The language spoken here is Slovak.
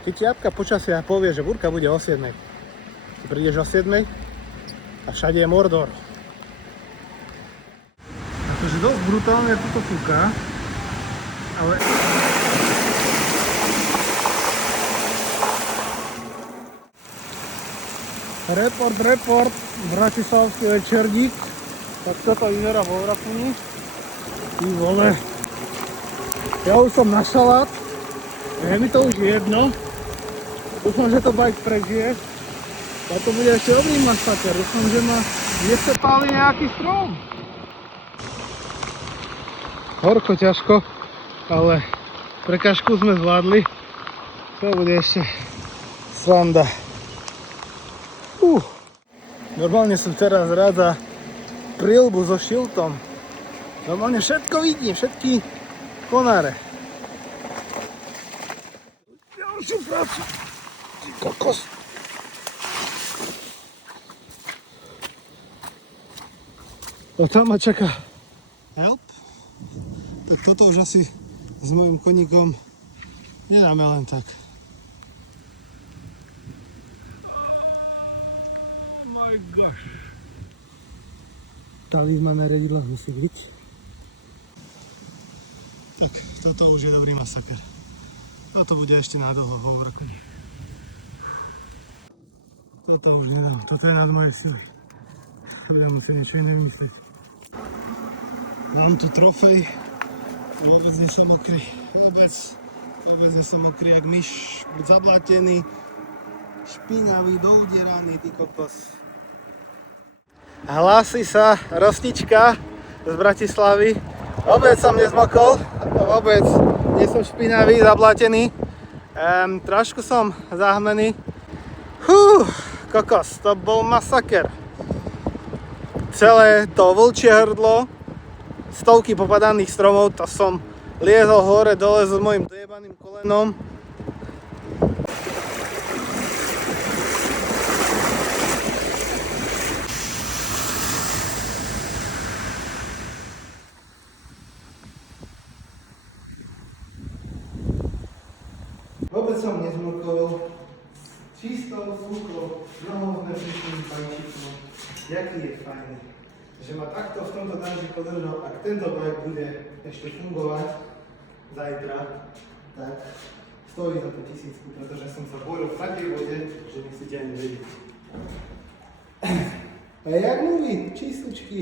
Keď ti apka počasia povie, že búrka bude o 7, ty prídeš o 7 a všade je Mordor. Akože dosť brutálne tuto fúka, ale... Report, bratislavský večerník. Tak toto vyzerá vo Vrapuni. Ty vole. Ja už som na šalát. Je mi to už jedno. Dúfam, že to bike prežije. A to bude ešte dobrý masaker. Dúfam, že ma nesepáli nejaký strom. Horko, ťažko, ale prekažku sme zvládli. To bude ešte sranda. Normálne som teraz rád za príľbu so šiltom. Normálne všetko vidím, všetky konáre. Ďalšiu prácu. Ty kokos. A tam ma čaká help. Tak toto už asi s mojím koníkom nedáme len tak. Oh my gosh. Tá výzva na redidlách musí byť. Tak toto už je dobrý masaker. Toto bude ešte nadlho vo Vrapuni. Toto už nedám, toto je nad moje sily. Budem musieť niečo iné vymyslieť. Mám tu trofej. Vôbec nie som mokrý. Vôbec nie som mokrý jak myš. Zablatený, špinavý, doudieraný, ty kokos. Hlási sa Rosnička z Bratislavy. Vôbec som nezmokol, vôbec nie som špinavý, zablatený. Trošku som zahmený. Kokos, to bol masaker. Celé to vlčie hrdlo, stovky popadaných stromov, to som liezol hore dole s mojím dojebaným kolenom. Vôbec som nezmokol, čistou súkou, nohou sme prišli s bajčikom. Jaký je fajný, že ma takto v tomto daždi podržal. Ak tento bike bude ešte fungovať zajtra, tak stojí za to 1000, pretože som sa bojil v takej vode, že nechcete ani vedieť. A jak mluví, čísličky.